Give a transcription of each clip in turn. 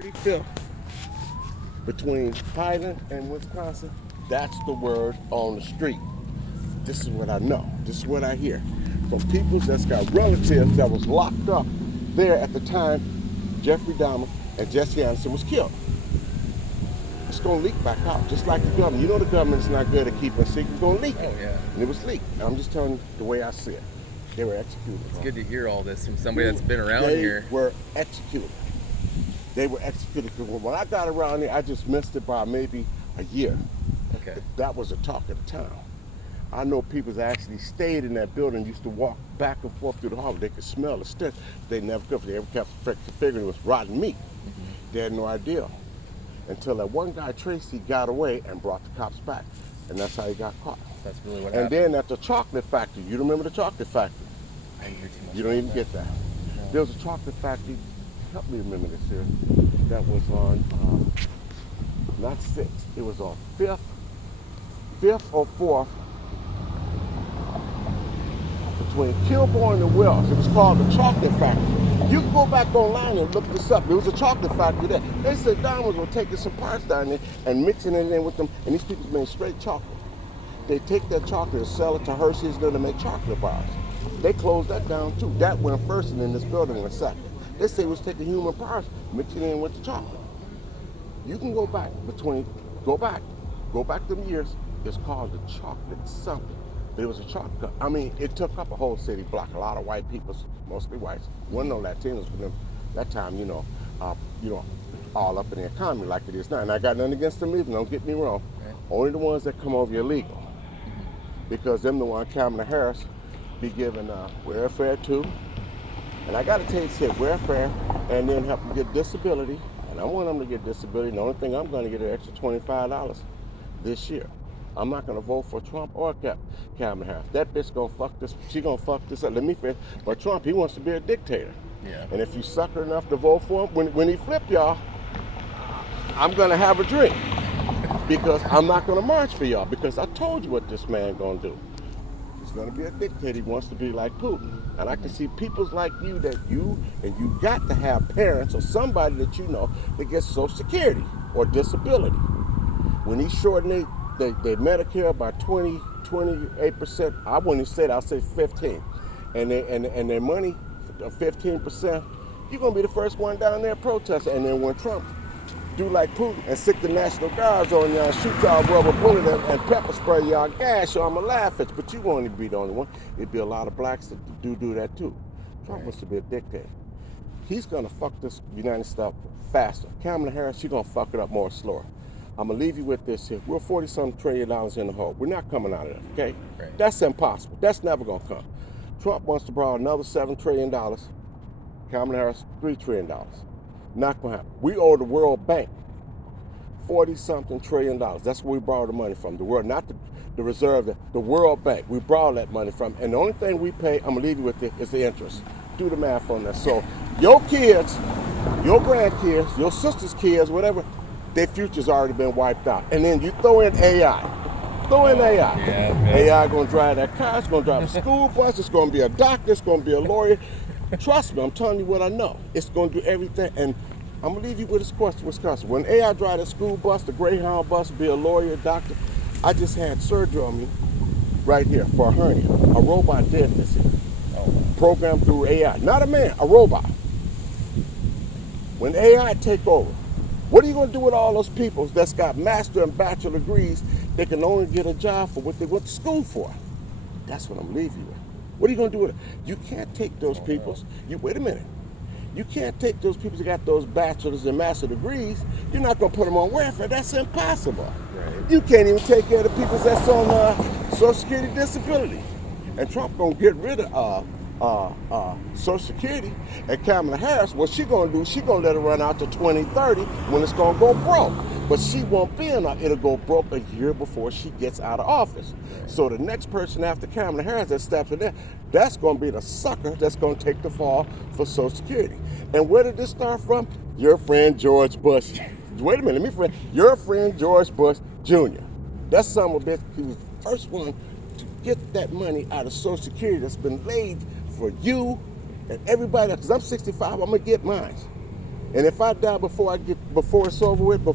35th between Highland and Wisconsin. That's the word on the street. This is what I know. This is what I hear from people that's got relatives that was locked up there at the time Jeffrey Dahmer and Jesse Anderson was killed. It's going to leak back out, just like the government. You know the government's not good at keeping a secret. It's going to leak it. Oh, yeah. And it was leaked. And I'm just telling you the way I see it. They were executed. It's good to hear all this from somebody that's been around here. They were executed. They were executed. When I got around here, I just missed it by maybe a year. Okay. That was the talk of the town. I know people that actually stayed in that building, used to walk back and forth through the hall. They could smell the stench. They never could. They ever kept figuring it was rotten meat. They had no idea. Until that one guy, Tracy, got away and brought the cops back. And that's how he got caught. That's really what And happened. then at the chocolate factory, you remember the chocolate factory? I didn't hear too much You don't about even that. get that. No. There was a chocolate factory, help me remember this here, that was on, not 6th, it was on 5th or 4th, between Kilbourne and Wells. It was called the Chocolate Factory. You can go back online and look this up. There was a chocolate factory there. They said Dahmers were taking some parts down there and mixing it in with them, and these people made straight chocolate. They take that chocolate and sell it to Hershey's to make chocolate bars. They closed that down too. That went first, and then this building went second. They say it was taking human parts, mixing it in with the chocolate. You can go back go back them years. It's called the chocolate something. There was a chocolate. I mean, it took up a whole city block. A lot of white people, mostly whites. Wasn't no Latinos for them. That time, all up in the economy like it is now. And I got nothing against them either. Don't get me wrong. Right. Only the ones that come over illegal, because them the one Kamala Harris be giving welfare to. And I got to tell you, say welfare, and then help them get disability. And I want them to get disability. The only thing I'm going to get an extra $25 this year. I'm not going to vote for Trump or Kamala Harris. That bitch going to fuck this. She going to fuck this up. Let me finish. But Trump, he wants to be a dictator. Yeah. And if you sucker enough to vote for him, when he flip y'all, I'm going to have a drink. Because I'm not going to march for y'all. Because I told you what this man going to do. He's going to be a dictator. He wants to be like Putin. And I can see peoples like you you got to have parents or somebody that you know that gets Social Security or disability. When he shortened they Medicare by 28%, I wouldn't say that, I'll say 15. And their money, 15%, you're going to be the first one down there protesting. And then when Trump do like Putin and stick the National Guards on y'all, shoot y'all rubber bullet and pepper spray y'all gas, y'all, I'ma laugh at you. But you won't even be the only one. It'd be a lot of blacks that do that too. Trump wants to be a dictator. He's gonna fuck this United States faster. Kamala Harris, she's gonna fuck it up more slower. I'm gonna leave you with this here. We're $40-something trillion in the hole. We're not coming out of it, okay? Right. That's impossible. That's never gonna come. Trump wants to borrow another $7 trillion. Kamala Harris, $3 trillion. Not gonna happen. We owe the World Bank $40-something trillion. That's where we borrow the money from. The world, not the reserve, the World Bank. We borrow that money from. And the only thing we pay, I'm gonna leave you with it, is the interest. Do the math on that. So your kids, your grandkids, your sister's kids, whatever, their future's already been wiped out. And then you throw in AI. Throw in AI. Yeah, AI gonna drive that car, it's gonna drive a school bus, it's gonna be a doctor, it's gonna be a lawyer. Trust me, I'm telling you what I know. It's gonna do everything. And I'm gonna leave you with this question, Wisconsin. When AI drive the school bus, the Greyhound bus, be a lawyer, a doctor, I just had surgery on me right here for a hernia. A robot did this here. Programmed through AI. Not a man, a robot. When AI take over, what are you going to do with all those people that's got master and bachelor degrees? They can only get a job for what they went to school for. That's what I'm leaving you with. What are you going to do with it? You can't take those peoples. Wait a minute. You can't take those people that got those bachelor's and master degrees. You're not going to put them on welfare. That's impossible. Right. You can't even take care of the people that's on Social Security disability. And Trump going to get rid of Social Security. And Kamala Harris, what she gonna do, she gonna let it run out to 2030 when it's gonna go broke. But she won't be in it'll go broke a year before she gets out of office. So the next person after Kamala Harris that steps in there, that's gonna be the sucker that's gonna take the fall for Social Security. And where did this start from? Your friend George Bush. Wait a minute, your friend George Bush Jr. That son of a bitch, he was the first one to get that money out of Social Security that's been laid for you and everybody else. Because I'm 65, I'm gonna get mine. And if I die before it's over with,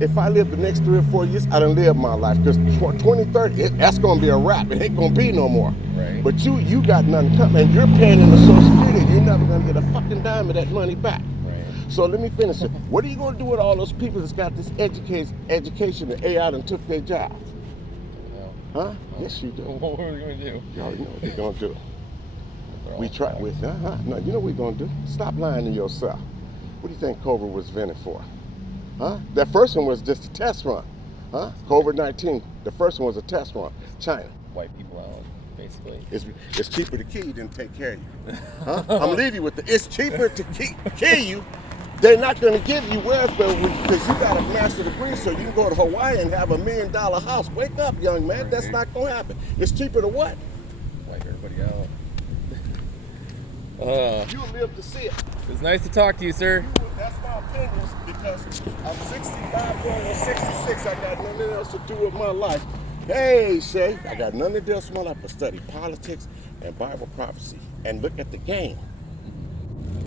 if I live the next 3 or 4 years, I done lived my life. Because 2030, that's gonna be a wrap. It ain't gonna be no more. Right. But you got nothing coming, and you're paying in the Social Security. You're never gonna get a fucking dime of that money back. Right. So let me finish it. What are you gonna do with all those people that's got this education and AI and took their jobs? No. Huh? Yes, you do. What are we going to do? You already know what they're gonna do. They're all We try facts. with no, you know what we're gonna do? Stop lying to yourself. What do you think COVID was invented for? Huh? That first one was just a test run. Huh? COVID-19, the first one was a test run. China. Wipe people out, basically. It's cheaper to kill you than take care of you. Huh? I'm gonna leave you with it's cheaper to kill you. They're not gonna give you welfare because you got a master's degree so you can go to Hawaii and have $1 million house. Wake up, young man. That's not gonna happen. It's cheaper to what? Wipe everybody out. You'll live to see it. It's nice to talk to you, sir. That's my opinion because I'm 65 going on 66. I got nothing else to do with my life. Hey, Shay, I got nothing else with my life but study politics and Bible prophecy and look at the game.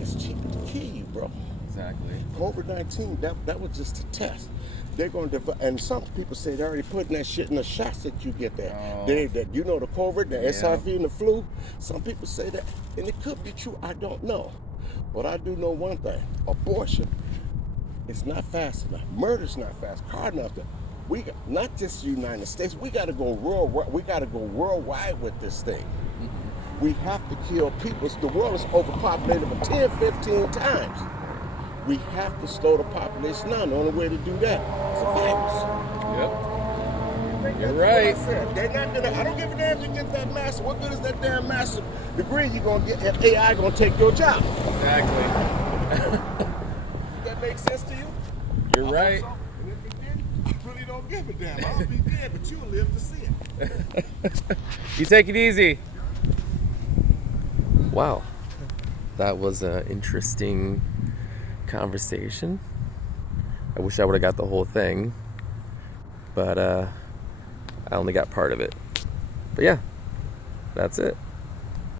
It's cheaper to kill you, bro. Exactly. COVID-19, that was just a test. They're going to develop, and some people say they're already putting that shit in the shots that you get there. Oh. The COVID, the Yeah. SIV, and the flu. Some people say that, and it could be true. I don't know, but I do know one thing: abortion is not fast enough. Murder's not fast enough. We got, not just the United States. We got to go worldwide. We got to go worldwide with this thing. Mm-hmm. We have to kill people. The world is overpopulated for 10, 15 times. We have to slow the population down. The only way to do that is a virus. Yep. You're right. They're not gonna. I don't give a damn if you get that master. What good is that damn master degree you're gonna get if AI gonna take your job? Exactly. That makes sense to you? You're right. So. And if it didn't, I really don't give a damn. I'll be dead, but you'll live to see it. You take it easy. Wow. That was an interesting conversation. I wish I would have got the whole thing, but I only got part of it. But yeah, that's it.